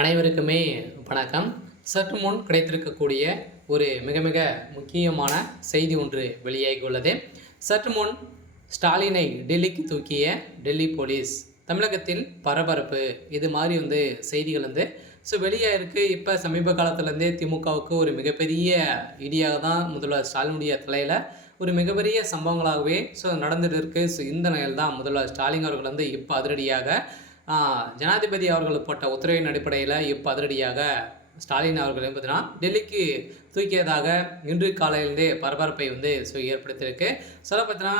அனைவருக்குமே வணக்கம். சற்று முன் கிடைத்திருக்கக்கூடிய ஒரு மிக மிக முக்கியமான செய்தி ஒன்று வெளியாகியுள்ளது. சற்று முன் ஸ்டாலினை டெல்லிக்கு தூக்கிய டெல்லி போலீஸ், தமிழகத்தில் பரபரப்பு, இது மாதிரி செய்திகள் வெளியாயிருக்கு. இப்போ சமீப காலத்துலேருந்தே திமுகவுக்கு ஒரு மிகப்பெரிய இடியாக தான் முதல்வர் ஸ்டாலினுடைய தலையில் ஒரு மிகப்பெரிய சம்பவங்களாகவே நடந்துட்டு இருக்கு. இந்த நிலையில் தான் முதல்வர் ஸ்டாலின் அவர்கள் இப்போ அதிரடியாக ஜனாதிபதி அவர்கள் போட்ட உத்தரவின் அடிப்படையில் இப்போ அதிரடியாக ஸ்டாலின் அவர்கள் பார்த்தீங்கன்னா டெல்லிக்கு தூக்கியதாக இன்று காலையிலேருந்தே பரபரப்பை ஏற்படுத்தியிருக்கு. சொல்ல பார்த்தீங்கன்னா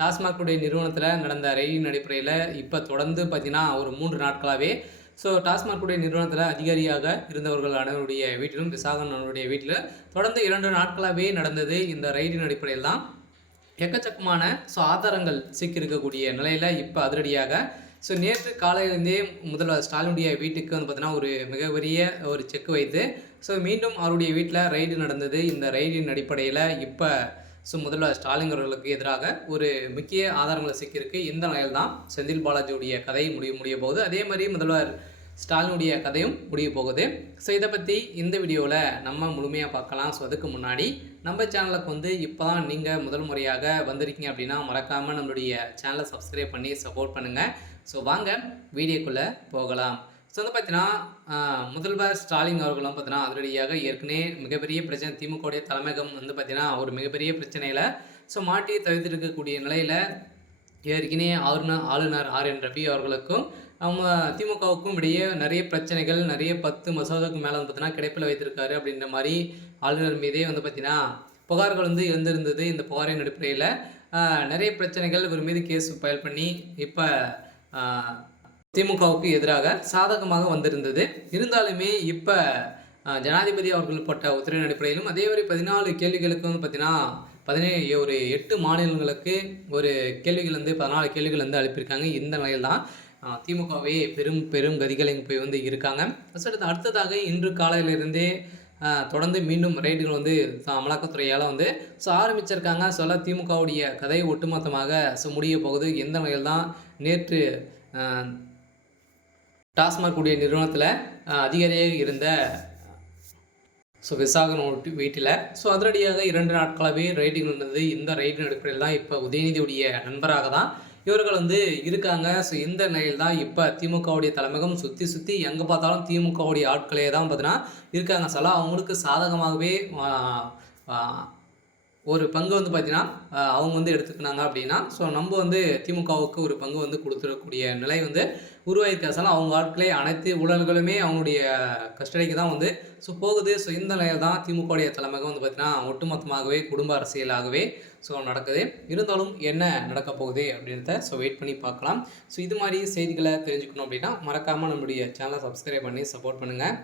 டாஸ்மாகுடைய நிறுவனத்தில் நடந்த ரெய்டின் அடிப்படையில் இப்போ தொடர்ந்து பார்த்தீங்கன்னா ஒரு 3 நாட்களாகவே டாஸ்மாகுடைய நிறுவனத்தில் அதிகாரியாக இருந்தவர்கள் அனைவருடைய வீட்டிலும் விசாகன் அவருடைய வீட்டில் தொடர்ந்து 2 நாட்களாகவே நடந்தது. இந்த ரெய்டின் அடிப்படையில் தான் எக்கச்சக்கமான ஆதாரங்கள் சிக்கியிருக்கக்கூடிய நிலையில் இப்போ அதிரடியாக நேற்று காலையிலேருந்தே முதல்வர் ஸ்டாலினுடைய வீட்டுக்கு பார்த்தீங்கன்னா ஒரு மிகப்பெரிய ஒரு செக் வைத்து மீண்டும் அவருடைய வீட்டில் ரெய்டு நடந்தது. இந்த ரெய்டின் அடிப்படையில் இப்போ முதல்வர் ஸ்டாலின் அவர்களுக்கு எதிராக ஒரு முக்கிய ஆதாரங்கள் சிக்கியிருக்கு. இந்த நிலையில் தான் செந்தில் பாலாஜியுடைய கதை முடிய போகுது. அதே மாதிரி முதல்வர் ஸ்டாலினுடைய கதையும் முடிய போகுது. இதை பற்றி இந்த வீடியோவில் நம்ம முழுமையாக பார்க்கலாம். அதுக்கு முன்னாடி நம்ம சேனலுக்கு இப்போ தான் நீங்கள் முதல் முறையாக வந்திருக்கீங்க அப்படின்னா மறக்காமல் நம்மளுடைய சேனலை சப்ஸ்கிரைப் பண்ணி சப்போர்ட் பண்ணுங்கள். வாங்க வீடியோக்குள்ளே போகலாம். பார்த்தீங்கன்னா முதல்வர் ஸ்டாலின் அவர்களும் பார்த்தீங்கன்னா அதிரடியாக ஏற்கனவே மிகப்பெரிய பிரச்சனை திமுகவுடைய தலைமையகம் பார்த்தீங்கன்னா ஒரு மிகப்பெரிய பிரச்சனையில் மாட்டி தவிர்த்திருக்கக்கூடிய நிலையில் ஏற்கனவே ஆளுநர் RN ரவி அவர்களுக்கும் அவங்க திமுகவுக்கும் இடையே நிறைய பிரச்சனைகள், நிறைய 10 மசோதாவுக்கு மேலே பார்த்தீங்கன்னா கிடைப்பில் வைத்திருக்காரு அப்படின்ற மாதிரி ஆளுநர் மீதே பார்த்தீங்கன்னா புகார்கள் இருந்திருந்தது. இந்த புகாரின் அடிப்படையில் நிறைய பிரச்சனைகள் இவர் மீது கேஸ் ஃபைல் பண்ணி இப்போ திமுகவுக்கு எதிராக சாதகமாக வந்திருந்தது. இருந்தாலுமே இப்போ ஜனாதிபதி அவர்கள் போட்ட உத்தரவின் அடிப்படையிலும் அதே மாதிரி 14 கேள்விகளுக்கு பார்த்தீங்கன்னா 8 மாநிலங்களுக்கு ஒரு கேள்விகள் 14 கேள்விகள் அனுப்பியிருக்காங்க. இந்த நிலையில் தான் திமுகவே பெரும் கதிகள் இங்கே போய் இருக்காங்க. அடுத்ததாக இன்று காலையிலிருந்தே தொடர்ந்து மீண்டும் ரைடுகள் அமலாக்கத்துறையால் ஆரம்பிச்சிருக்காங்க. திமுகவுடைய கதை ஒட்டுமொத்தமாக முடிய போகுது. எந்த நிலையில் தான் நேற்று டாஸ்மாகுடைய நிறுவனத்தில் அதிகாரியாக இருந்த விசாகன் வீட்டில் அதிரடியாக 2 நாட்களாகவே ரைடிங் நடந்தது. இந்த ரைடின் அடிப்படையில் தான் இப்போ உதயநிதியுடைய நண்பராக தான் இவர்கள் இருக்காங்க. இந்த நிலையில் தான் இப்போ திமுகவுடைய தலைமையகம் சுற்றி எங்கே பார்த்தாலும் திமுகவுடைய ஆட்களே தான் பார்த்தீங்கன்னா இருக்காங்க. அவங்களுக்கு சாதகமாகவே ஒரு பங்கு பார்த்தீங்கன்னா அவங்க எடுத்துக்கினாங்க அப்படின்னா நம்ம திமுகவுக்கு ஒரு பங்கு கொடுத்துடக்கூடிய நிலை உருவாயிருக்காங்க. அவங்க ஆட்களே அனைத்து ஊழல்களுமே அவங்களுடைய கஸ்டடிக்கு தான் போகுது. இந்த நிலையில் தான் திமுகவுடைய தலைமையகம் பார்த்தீங்கன்னா ஒட்டுமொத்தமாகவே குடும்ப அரசியலாகவே நடக்குது. இருந்தாலும் என்ன நடக்க போகுது அப்படின்றத வெயிட் பண்ணி பார்க்கலாம். இது மாதிரி செய்திகளை தெரிஞ்சுக்கணும் அப்படின்னா மறக்காமல் நம்மளுடைய சேனலை சப்ஸ்கிரைப் பண்ணி சப்போர்ட் பண்ணுங்கள்.